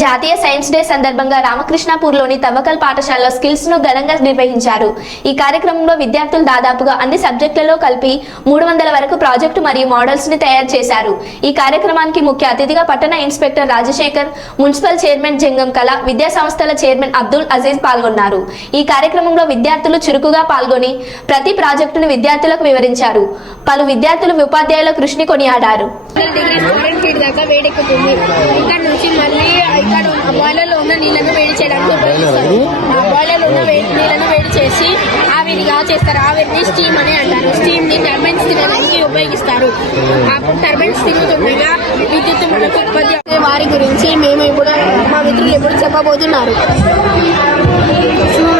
జాతీయ science day సందర్భంగా రామకృష్ణాపూర్లోని తవ్వకల్ పాఠశాలలో స్కిల్స్ను ఘనంగా నిర్వహించారు. ఈ కార్యక్రమంలో విద్యార్థులు దాదాపుగా అన్ని సబ్జెక్టులలో కలిపి మూడు వందల వరకు ప్రాజెక్టు మరియు మోడల్స్ని తయారు చేశారు. ఈ కార్యక్రమానికి ముఖ్య అతిథిగా పట్టణ inspector Rajasekhar municipal chairman Jangam Kala విద్యా సంస్థల చైర్మన్ అబ్దుల్ అజీజ్ పాల్గొన్నారు. ఈ కార్యక్రమంలో విద్యార్థులు చురుకుగా పాల్గొని ప్రతి ప్రాజెక్టును విద్యార్థులకు వివరించారు. పలు విద్యార్థులు ఉపాధ్యాయుల కృషిని కొనియాడారు. డిగ్రీ ఫారెన్ ఫీట్ దాకా వేడెక్కుతుంది. ఇక్కడ నుంచి మళ్ళీ ఇక్కడ బాయిలర్లో ఉన్న నీళ్ళను వేడి చేయడానికి ఉపయోగిస్తారు. ఆ బాయిలర్లో ఉన్న వేడి నీళ్ళను వేడి చేసి ఆవిరిగా చేస్తారు. ఆవిరిని స్టీమ్ అని అంటారు. స్టీమ్ని టర్బైన్స్ తినడానికి ఉపయోగిస్తారు అప్పుడు టర్బైన్స్ తిరుగుతుండగా విద్యుత్ మనకు ఉత్పత్తి అయ్యే వారి గురించి మేము ఇప్పుడు మా మిత్రులు ఇప్పుడు చెప్పబోతున్నారు.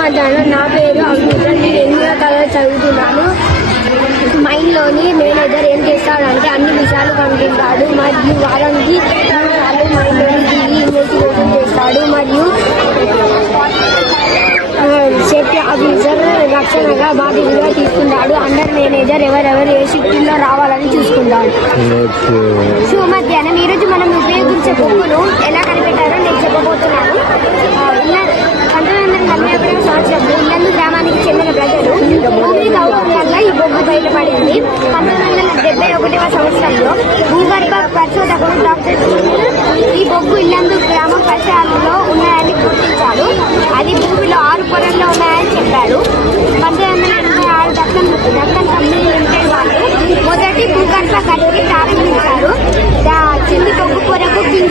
మధ్యాహ్నం నా పేరు అమృత. నేను ఎనిమిదో తరగతి చదువుతున్నాను? మైండ్లోని మేనేజర్ ఏం చేస్తాడంటే అన్ని కనుక్కుంటాడు మరియు దిగి ఇన్వెస్టిగేషన్ చేస్తాడు మరియు సేఫ్టీ ఆఫీసర్ రక్షణగా బాధ్యతగా తీసుకుంటాడు. అండర్ మేనేజర్ ఎవరెవరు ఏ షిఫ్ట్లో రావాలని చూసుకుంటాడు. సో మధ్యాహ్నం ఈరోజు మనం ఉపయోగించే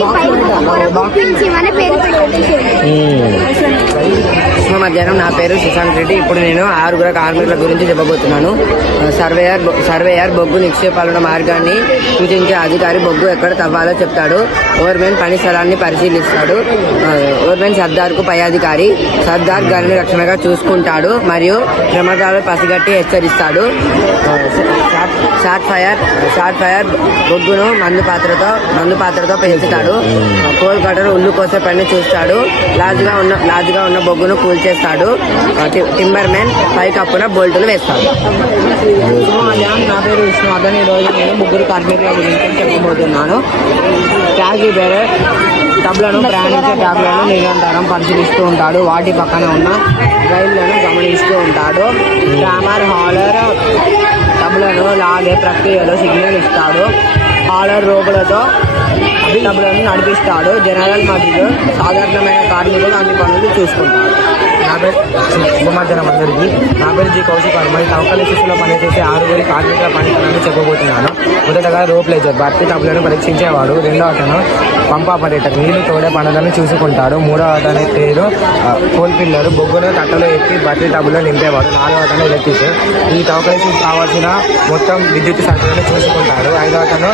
పొరకు కించి పై బొగ్గు పొరకు కించి అని పేరు పెట్టారు శుభ మధ్యాహ్నం నా పేరు సుశాంత్ రెడ్డి. ఇప్పుడు నేను ఆరుగురు కార్మికుల గురించి చెప్పబోతున్నాను. సర్వేయర్ సర్వేయర్ బొగ్గు నిక్షేపాలున్న మార్గాన్ని సూచించే అధికారి బొగ్గు ఎక్కడ తవ్వాలో చెప్తాడు. ఓవర్మెన్ పని స్థలాన్ని పరిశీలిస్తాడు. ఆ, ఓవర్మెన్ సర్దార్కు పై అధికారి. సర్దార్ గారిని రక్షణగా చూసుకుంటాడు మరియు ప్రమాదాలు పసిగట్టి హెచ్చరిస్తాడు. షార్ట్ ఫైర్ షార్ట్ ఫైర్ బొగ్గును మందు పాత్రతో మందు పాత్రతో పెంచుతాడు. కోల్ కటర్ ఉల్లు కోసే పని చూస్తాడు. లాజ్గా ఉన్న లాజ్గా ఉన్న బొగ్గును కూల్ బోల్ట్ చేస్తాడు టింబర్ మ్యాన్ పై కప్పున బోల్టులు వేస్తాడు. నా పేరు విష్ణువర్ధన్ ఈరోజు రోజు నేను ముగ్గురు కార్మికుల గురించి చెప్పబోతున్నాను. ట్యాక్సీ బేరే టబ్లను ప్రయాణించే ట్యాబ్లను నిరంతరం పరిశీలిస్తూ ఉంటాడు. వాటి పక్కన ఉన్న రైళ్ళను గమనిస్తూ ఉంటాడు. గ్రామర్ హాలర్ టబ్లను లాగే ప్రక్రియలో సిగ్నల్ ఇస్తాడు. ఆర్డర్ రోగులతో టబ్లను నడిపిస్తాడు. జనరల్ మరియు సాధారణమైన కార్మికులు అన్ని పనులు చూసుకుంటారు. నా పేరు శుభమధ్యాహ్నం అందరికీ. నా పేరు జీ కౌశిక్ మరి తవకలి శిశులో పనిచేసే ఆరుగురి కార్మికుల పనితనాన్ని చెప్పబోతున్నాను మొదటగా రోప్ లేజర్ భర్తీ టబ్బులను పరీక్షించేవాడు రెండో అతను పంప్ ఆపరేటర్ నీళ్ళు తోడే పనులను చూసుకుంటాడు. మూడవ అతని పేరు కోల్పిల్లరు కోల్ బొగ్గును కట్టలో ఎత్తి భర్తీ టబ్బులో నింపేవాడు. నాలుగవ అతను ఎలక్ట్రీషియన్. ఈ తవకలి కావాల్సిన మొత్తం విద్యుత్ సరఫరాను చూసుకుంటాడు. ఐదో అతను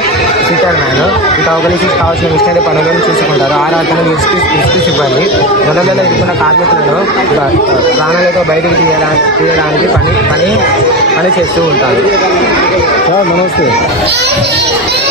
ఫిటర్ మ్యాన్. ఈ తవకలి కావాల్సిన మిషనరీ పనులను చూసుకుంటారు ఆరో అతను ఇసుక ఇసుక సిబ్బంది. నెలలో ఇరుకున్న కార్మికులను ప్రాణాలతో బయటకు తీయడానికి తీయడానికి పని పని పని చేస్తూ ఉంటారు నమస్తే.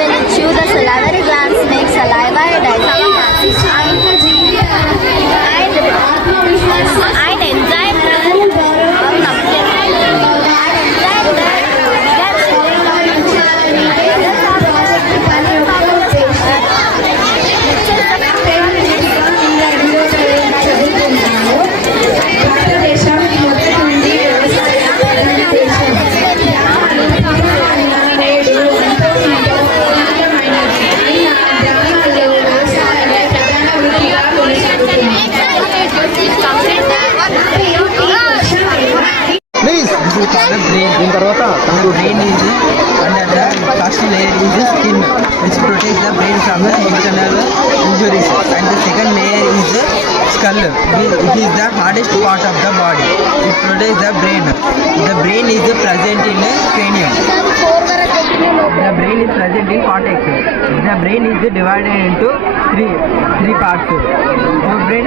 been a తర్వాత brain is under the first layer is the skin which protects the brain from the internal injuries and the second layer is the skull it is the hardest part of the body protects the brain. The brain is present in the cranium. The brain is present in cortex. The brain is divided into three three parts. Forebrain,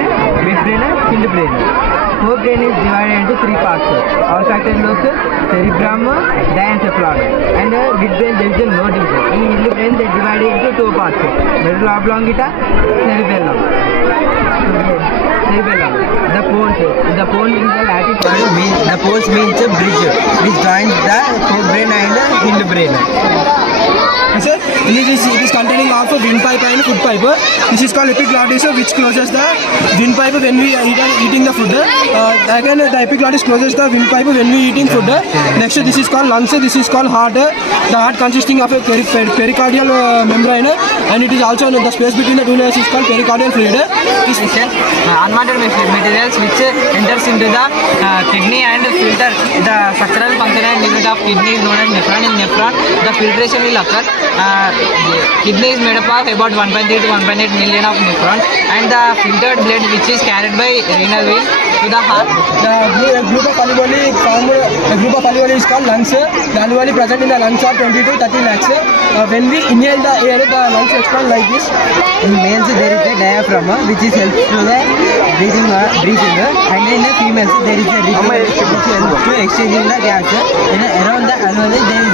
brain hindbrain. brain is divided into three parts. Olfactory lobes, cerebrum, diencephalon. And the midbrain there is no division. In hindbrain they divided into two parts. Medulla oblongata, cerebellum. Cerebellum. The pons. The pons is the Latin word means the pons means a bridge which joins the forebrain and hindbrain. Sir, this is, it is containing of a windpipe and food pipe. This is called epiglottis, which closes the windpipe when we eat, eating the food. Uh, again, the epiglottis closes the windpipe when we eating food. Next, this is called lungs. This is called heart. The heart consisting of a peri- peri- pericardial uh, membrane, and it is also the space between the two layers is called pericardial fluid. This uh, unwanted materials which uh, enters into the uh, kidney and filter the structural function and limit of kidney is known as nephron. In nephron, the filtration will occur. Uh, kidney is made up of about 1.3 to 1.8 million of nephron and the filtered blood which is carried by renal vein to the heart. The group of formed, the group of is called lungs. The alveoli present in the lungs are 20 to 30 lakhs. Uh, when we inhale the air, the lungs expand like this. In males there is a diaphragm which is helps to the breathing, uh, breathing and in the females there is a rhythm which helps to the gas. And around the alveoli there is